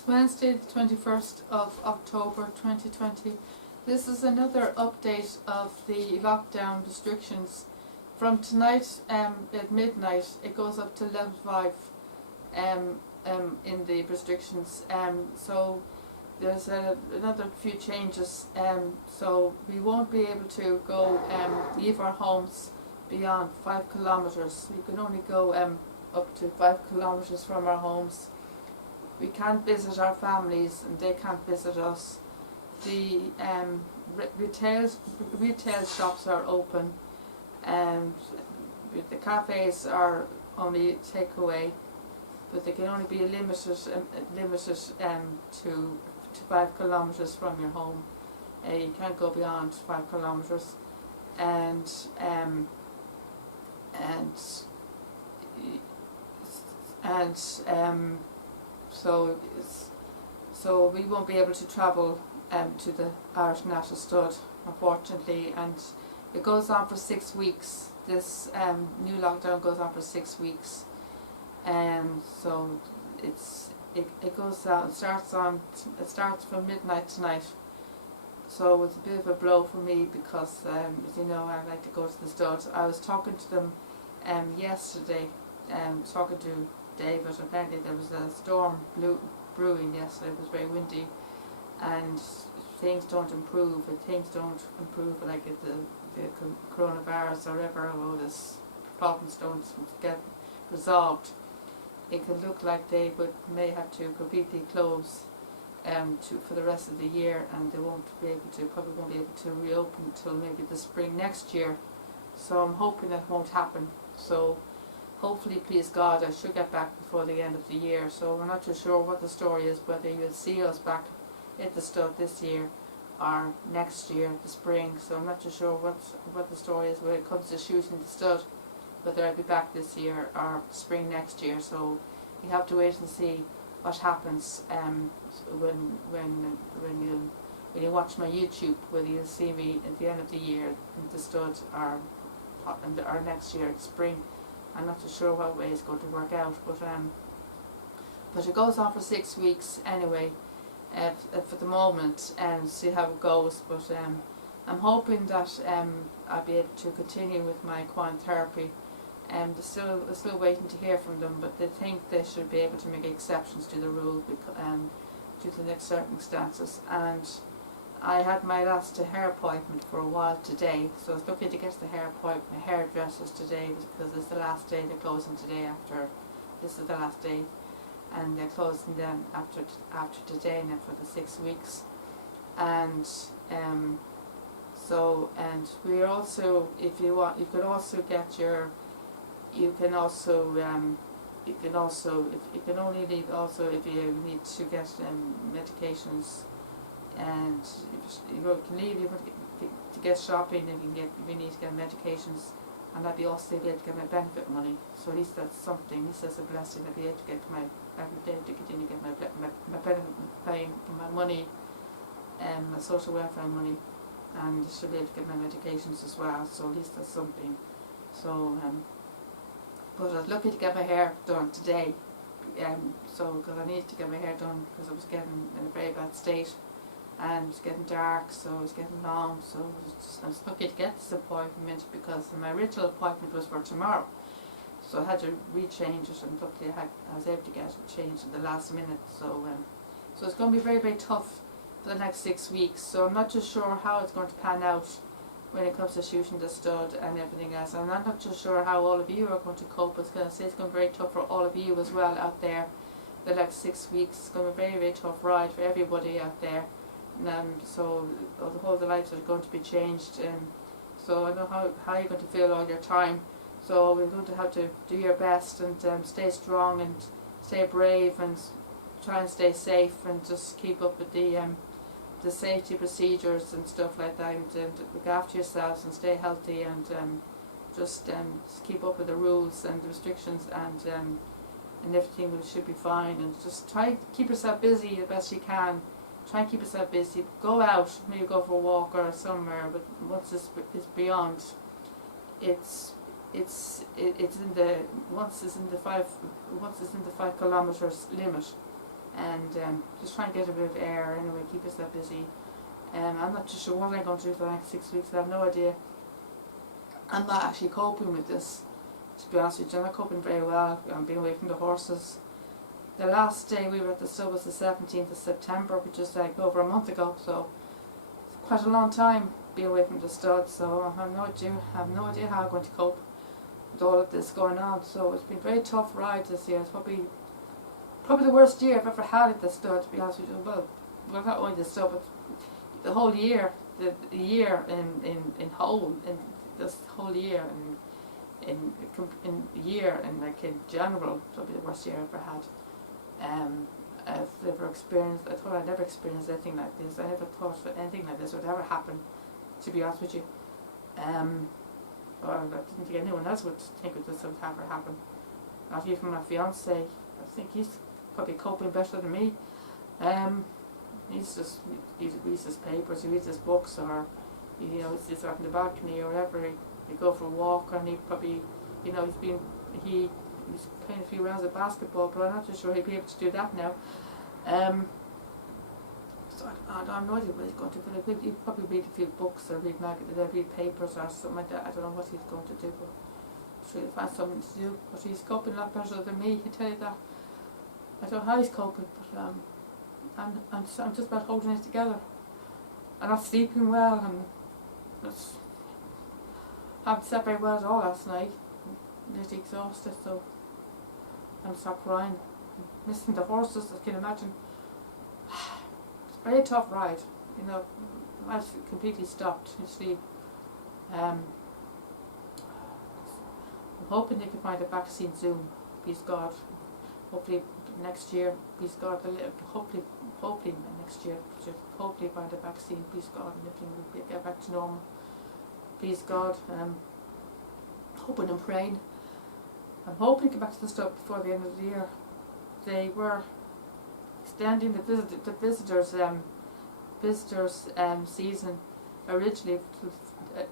It's Wednesday the 21st of October 2020. This is another update of the lockdown restrictions. From tonight at midnight it goes up to level 5 in the restrictions. So there's another few changes. So we won't be able to go leave our homes beyond 5 kilometres. We can only go up to 5 kilometres from our homes. We can't visit our families and they can't visit us. The retail shops are open and the cafes are only takeaway, but they can only be limited to 5 kilometres from your home. You can't go beyond 5 kilometres, and so we won't be able to travel to the Irish National Stud, unfortunately, and it goes on for 6 weeks. This new lockdown goes on for 6 weeks, so it goes on. It starts from midnight tonight. So it's a bit of a blow for me because, as you know, I like to go to the stud. I was talking to them yesterday, talking to David. Apparently there was a storm brewing yesterday. It was very windy, and things don't improve. If things don't improve, like if the coronavirus or whatever, all this problems don't get resolved, it could look like they may have to completely close for the rest of the year, and they probably won't be able to reopen until maybe the spring next year. So I'm hoping that won't happen. So hopefully, please God, I should get back before the end of the year. So we're not too sure what the story is, whether you'll see us back at the stud this year or next year, the spring. So I'm not too sure what the story is when it comes to shooting the stud, whether I'll be back this year or spring next year. So you have to wait and see what happens when you watch my YouTube, whether you'll see me at the end of the year in the stud or next year in spring. I'm not too sure what way it's going to work out, but it goes on for 6 weeks anyway, for the moment, and see how it goes. But I'm hoping that I'll be able to continue with my equine therapy. They're still waiting to hear from them, but they think they should be able to make exceptions to the rule due to the next circumstances. And I had my last hair appointment for a while today, so I was looking to get the hairdressers today because it's the last day. They're closing today this is the last day, and they're closing then after today now for the 6 weeks. And we're also, if you want, you can also get your, you can only leave also if you need to get medications. And you can leave to get shopping, and if you need to get medications, and I'll be also able to get my benefit money. So at least that's something. At least that's a blessing. I'll be able to get to continue to get my benefit, paying my money, my social welfare money, and I should be able to get my medications as well. So at least that's something. So but I was lucky to get my hair done today. So because I needed to get my hair done because I was getting in a very bad state. And it's getting dark, so it's getting long, so I was lucky to get this appointment because my original appointment was for tomorrow. So I had to rechange it, and luckily I was able to get it changed at the last minute. So it's going to be very, very tough for the next 6 weeks. So I'm not too sure how it's going to pan out when it comes to shooting the stud and everything else. And I'm not too sure how all of you are going to cope. It's going to be very tough for all of you as well out there. The next 6 weeks is going to be a very, very tough ride for everybody out there. So the lives are going to be changed, and so I don't know how you're going to feel all your time. So we're going to have to do your best and stay strong and stay brave and try and stay safe and just keep up with the safety procedures and stuff like that, and look after yourselves and stay healthy, and just keep up with the rules and the restrictions, and everything should be fine. And just try to keep yourself busy the best you can. Try and keep yourself busy. Go out, maybe go for a walk or somewhere. But once it's beyond, it's in the 5 kilometres limit. and just trying to get a bit of air anyway, keep yourself busy. I'm not too sure what I'm going to do for the next 6 weeks. I have no idea. I'm not actually coping with this, to be honest with you. I'm not coping very well. I'm being away from the horses. The last day we were at the stud was the 17th of September, which is like over a month ago, so it's quite a long time being away from the stud, so I have no idea how I'm going to cope with all of this going on. So it's been a very tough ride this year. It's probably the worst year I've ever had at the stud, to be honest with you. Well, not only the stud, but the whole year, the year in whole, in this whole year, in year, and like in general, probably the worst year I ever had. I've never experienced. I thought I'd never experienced anything like this. I never thought that anything like this would ever happen, to be honest with you. Or I didn't think anyone else would think that this would ever happen. Not even my fiance. I think he's probably coping better than me. He reads his papers, he reads his books, or he sits out on the balcony or wherever. He go for a walk, and he probably, he's playing a few rounds of basketball, but I'm not too sure he'll be able to do that now. So I have no idea what he's going to do. He'll probably read a few books or read papers or something like that. I don't know what he's going to do, but I'm sure he'll find something to do. But he's coping a lot better than me, I can tell you that. I don't know how he's coping, but I'm just about holding it together. I'm not sleeping well, and I haven't slept very well at all last night. I'm just exhausted, so I'm start crying. Missing the horses, I can imagine. It's a very tough ride, I've completely stopped in sleep. I'm hoping they can find a vaccine soon, please God. Hopefully next year, please God. Hopefully next year, should hopefully find a vaccine, please God, and everything will get back to normal. Please God. Hoping and praying. I'm hoping to get back to the stud before the end of the year. They were extending the visitors season originally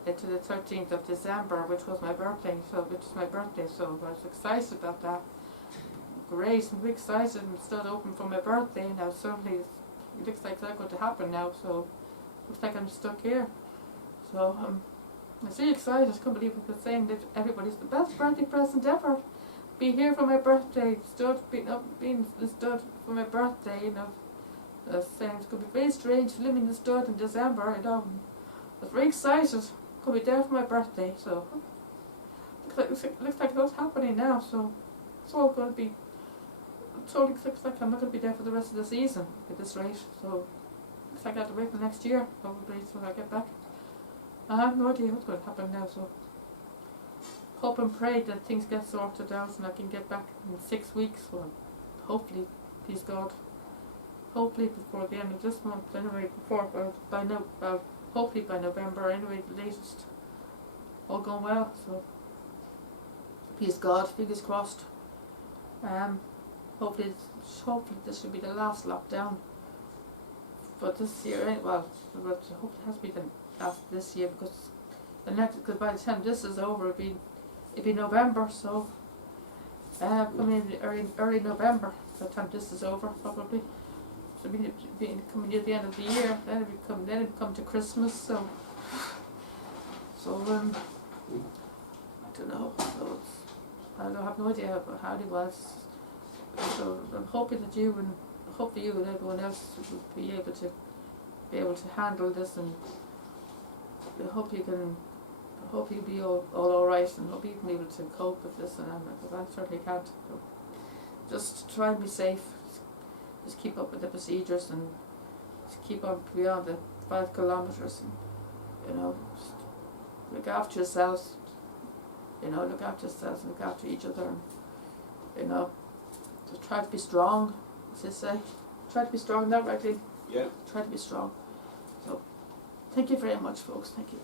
to the 13th of December, which was my birthday. So I was excited about that. Great, I'm excited. I'm still open for my birthday now. Suddenly it looks like that's going to happen now. So it looks like I'm stuck here. So I'm really excited. I can't believe it was saying that everybody's the best birthday present ever. Be here for my birthday, being the stud for my birthday, saying it's going to be very strange living in the stud in December, I was very excited. Could be there for my birthday, so looks like that's happening now. So it's all going to be. So it looks like I'm not going to be there for the rest of the season at this rate. So looks like I have to wait for next year probably till I get back. I have no idea what's going to happen now. So hope and pray that things get sorted out and I can get back in 6 weeks. Well, hopefully, please God. Hopefully before the end of this month. Anyway, hopefully by November. Anyway, the latest. All going well. So please God, fingers crossed. Hopefully this should be the last lockdown for this year. Well, hopefully it has to be the last this year, because by the time this is over, it'll be November. So coming in early November. By the time this is over, probably. So coming near the end of the year, then it'll come to Christmas. So I don't know. So I have no idea how it was. So I'm hoping that you and everyone else will be able to handle this, and I hope you'll be all right, and hope you can be able to cope with this, because I certainly can't. So just try and be safe. Just keep up with the procedures, and just keep on beyond the 5 kilometres, and just look after yourselves. Look after yourselves and look after each other, and just try to be strong, as they say. Try to be strong, not rightly. Yeah. Try to be strong. So, thank you very much, folks. Thank you.